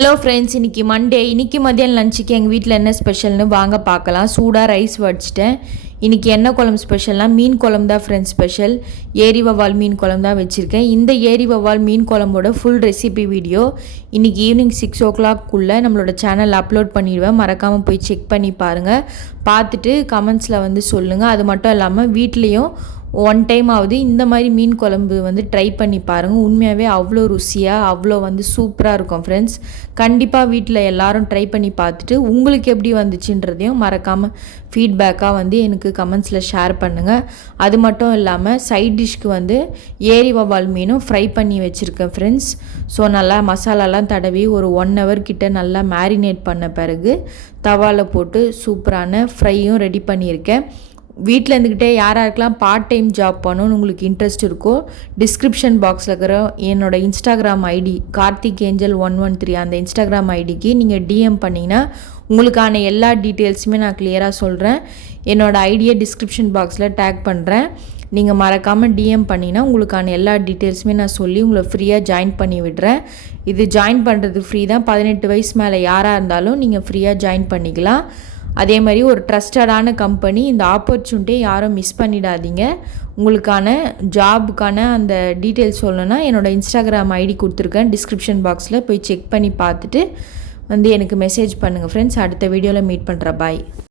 Hello friends இன்றைக்கி Monday இன்றைக்கி மதியம் லஞ்சுக்கு எங்கள் வீட்டில் என்ன ஸ்பெஷல்னு வாங்க பார்க்கலாம். சூடாக ரைஸ் வடிச்சிட்டேன். இன்றைக்கி என்ன குழம்பு ஸ்பெஷல்னால் மீன் குழம்பு தான் ஃப்ரெண்ட்ஸ் ஸ்பெஷல் ஏரி வவால் மீன் குழம்பு தான் வச்சுருக்கேன். இந்த ஏரி வவால் மீன் குழம்போட ஃபுல் ரெசிபி வீடியோ இன்றைக்கி ஈவினிங் சிக்ஸ் ஓ கிளாக்குள்ளே நம்மளோட சேனல் அப்லோட் பண்ணிடுவேன். மறக்காமல் போய் செக் பண்ணி பாருங்கள் பார்த்துட்டு கமெண்ட்ஸில் வந்து சொல்லுங்கள் அது மட்டும் இல்லாமல் வீட்லேயும் ஒன் டைம் ஆகுது இந்த மாதிரி மீன் குழம்பு வந்து ட்ரை பண்ணி பாருங்கள் உண்மையாகவே அவ்வளோ ருசியாக அவ்வளோ வந்து சூப்பராக இருக்கும் ஃப்ரெண்ட்ஸ் கண்டிப்பாக வீட்டில் எல்லோரும் ட்ரை பண்ணி பார்த்துட்டு உங்களுக்கு எப்படி வந்துச்சுன்றதையும் மறக்காமல் ஃபீட்பேக்காக வந்து எனக்கு கமெண்ட்ஸில் ஷேர் பண்ணுங்கள் அது மட்டும் இல்லாமல் சைட் டிஷ்க்கு வந்து ஏரி வவால் மீனும் ஃப்ரை பண்ணி வச்சுருக்கேன் ஃப்ரெண்ட்ஸ் ஸோ நல்லா மசாலாலாம் தடவி ஒரு ஒன் ஹவர் கிட்ட நல்லா மேரினேட் பண்ண பிறகு தவாவில் போட்டு சூப்பரான ஃப்ரையும் ரெடி பண்ணியிருக்கேன். வீட்டில் இருந்துக்கிட்டே யார் இருக்கலாம் பார்ட் டைம் ஜாப் பண்ணணும்னு உங்களுக்கு இன்ட்ரெஸ்ட் இருக்கோ டிஸ்கிரிப்ஷன் பாக்ஸில் இருக்கிற என்னோடய Instagram ID Karthik angel one one three அந்த இன்ஸ்டாகிராம் ஐடிக்கு நீங்கள் டிஎம் பண்ணிங்கன்னா உங்களுக்கான எல்லா டீட்டெயில்ஸுமே நான் கிளியராக சொல்கிறேன் என்னோடய ஐடியை டிஸ்கிரிப்ஷன் பாக்ஸில் டேக் பண்ணுறேன் நீங்கள் மறக்காமல் டிஎம் பண்ணிங்கன்னா உங்களுக்கான எல்லா டீட்டெயில்ஸுமே நான் சொல்லி உங்களை ஃப்ரீயாக ஜாயின் பண்ணி விடுறேன். இது ஜாயின் பண்ணுறது ஃப்ரீ தான். பதினெட்டு வயசு மேலே யாராக இருந்தாலும் நீங்கள் ஃப்ரீயாக ஜாயின் பண்ணிக்கலாம். அதே மாதிரி ஒரு ட்ரஸ்டடான கம்பெனி இந்த ஆப்பர்ச்சுனிட்டியை யாரும் மிஸ் பண்ணிடாதீங்க. உங்களுக்கான ஜாபுக்கான அந்த டீட்டெயில்ஸ் சொல்லணுன்னா என்னோடய இன்ஸ்டாகிராம் ஐடி கொடுத்துருக்கேன். டிஸ்கிரிப்ஷன் பாக்ஸில் போய் செக் பண்ணி பார்த்துட்டு வந்து எனக்கு மெசேஜ் பண்ணுங்கள் ஃப்ரெண்ட்ஸ் அடுத்த வீடியோவில் மீட் பண்ணுற பாய்